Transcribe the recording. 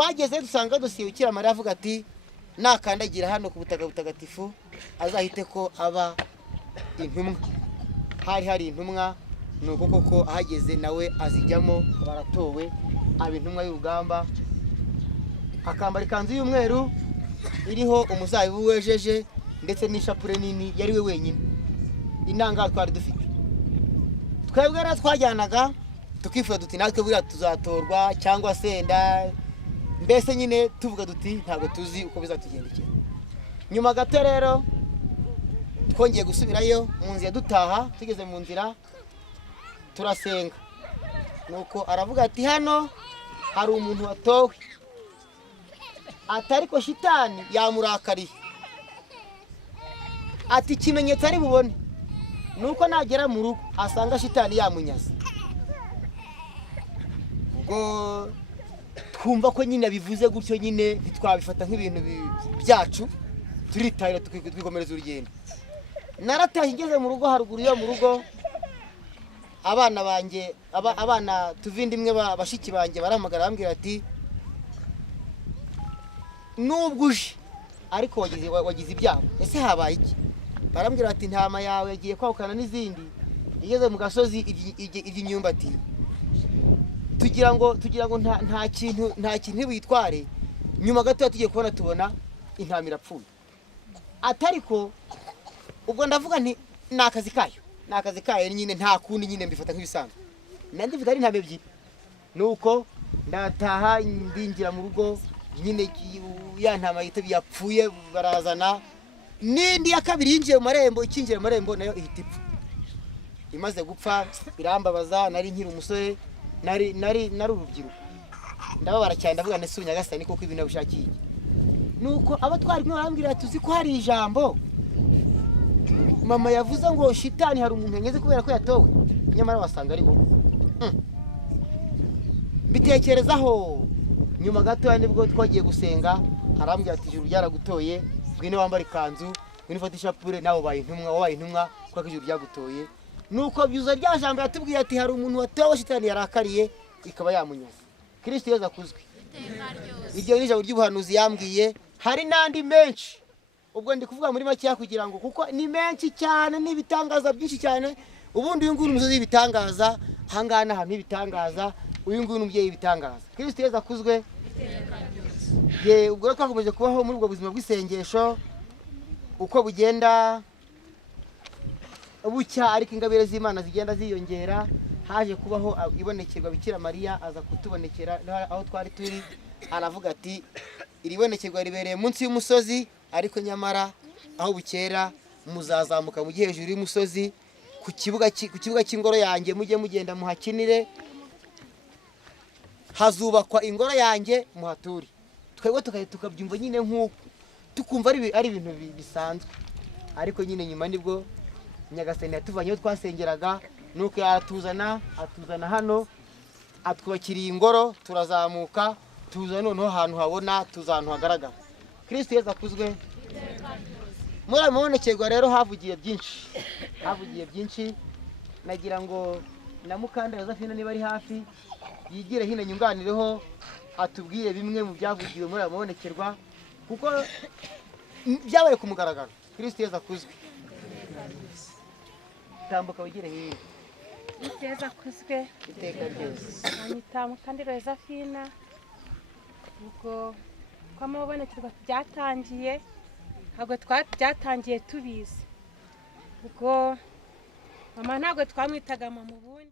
twageze dusanga dosiye Bikira Mariya avuga ati nakandagira hano ku butaka butagatifu azahite ko aba intumwa. Hari intumwa nuko koko ahageze nawe azijyamo baratowe aba intumwa y'urugamba, akambara ikanzu y'umweru iriho umuzabibu wejeje ndetse n'ishapure nini, yari we wenyine. Inanga twari dufite twebwe rero twajyanaga tukifuza duti natwe buriya tuzatorwa cyangwa senda, mbese nyine tuvuga duti ntabwo tuzi uko bizatugendekera. Nyuma gato rero twongeye gusubirayo mu nzira dutaha, tugeze mu nzira turasenga, nuko aravuga ati hano hari umuntu watowe, atari ko shitani yamurakariye, ati ikimenyetso ari bubone nuko nagera mu rugo asanga shitani yamunyaze. Ubwo twumva ko nyine bivuze gutyo, nyine ntitwabifata nk'ibintu byacu, turitahira twikomereza urugendo. Narataye ngeze mu rugo, haruguru yo mu rugo abana banjye abana tuvindimwe bashiki banjye baramagara bambwira ati nubwo uje ariko wagize ibyago, ese habaye iki? Barambwira ati ntama yawe yagiye kwahukana n'izindi, igeze mu gasozi iby'imyumbati, tugira ngo nta kintu bitware. Nyuma gato tugiye kubona tubona intama irapfuye. Atariko ubwo ndavuga nti nakazi kayo nyine, nta kundi nyine mbifata nk'ibisanzwe. Nandi mfite ari intama ebyiri, nuko ndataha ndinjira mu rugo nyine ya ntama yitabi yapfuye, barazana n'indi ya kabiri yinjiye mu marembo, ikinjiye mu marembo nayo ihita ipfa. Imaze gupfa birambabaza, nari nkiri umusore, nari urubyiruko, ndababara cyane, ndavuga nese Nyagasani koko ibintu bishakiye. Nuko abatwari kumwe barambwira tuzi ko hari ijambo mama yavuze ngo shitani hari umuntu yanyeze kubera ko yatowe, nyamara wasanga ari bo. Bitekerezaho nyuma gato nibwo twagiye gusenga, harambwira ati ijuru ryaragutoye, ngwino wambara ikanzu, ngwino ufata ishapure, nawe wabaye intumwa kuko ijuru ryagutoye. Nuko byuza rya jambo yatubwiye ati hari umuntu watowe shitani yarakariye ikaba yamunyaza. Kristo Yesu akuzwe. Iryo ni ijambo ry'ubuhanuzi yambwiye, hari nandi menshi. Ubwo ndi kuvuga muri make kugira ngo kuko ni menshi cyane, n'ibitangaza byinshi cyane. Ubundi uyu nguyu umusozi w'ibitangaza, hangana ahantu h'ibitangaza, uyu nguyu n'umubyeyi w'ibitangaza. Kristo Yesu akuzwe. Ubwo twakomeje kubaho muri ubwo buzima bw'isengesho, uko bugenda bucya ariko ingabire z'Imana zigenda ziyongera. Haje kubaho ibonekerwa Bikira Mariya, aza kutubonekera aho twari turi, aravuga ati iri bonekerwa ribereye munsi y'umusozi, ariko nyamara aho bukera muzazamuka mu gihe hejuru y'umusozi ku kibuga cy'ingoro yanjye, mujye mugenda muhakinire, hazubakwa ingoro yanjye muhature. Twebwe tukabyumva nyine nk'uko tukumva ari ibintu bisanzwe, ariko nyine nyuma nibwo Nyagasani yatuvanyeho twasengeraga, nuko atuzana hano, atwubakiriye ingoro, turazamuka tuza noneho ahantu habona, tuza ahantu hagaragara. Kristo Yesu akuzwe. Muri aya mabonekerwa rero havugiye byinshi, nagira ngo na Mukanda Josephine niba ari hafi yigire hino nyunganireho, atubwire bimwe mu byavugiwe muri aya mabonekerwa, kuko byabaye ku mugaragaro. Kristo Yesu akuzwe. Tambuka wigire hino. Kristo Yesu akuzwe. Iteka ryose. Anita Mukanda Josephine. Ubwo kwa mabonekerwa byatangiye, ntabwo byatangiye tubizi. Ubwo mama ntabwo twamwitaga mu bundi.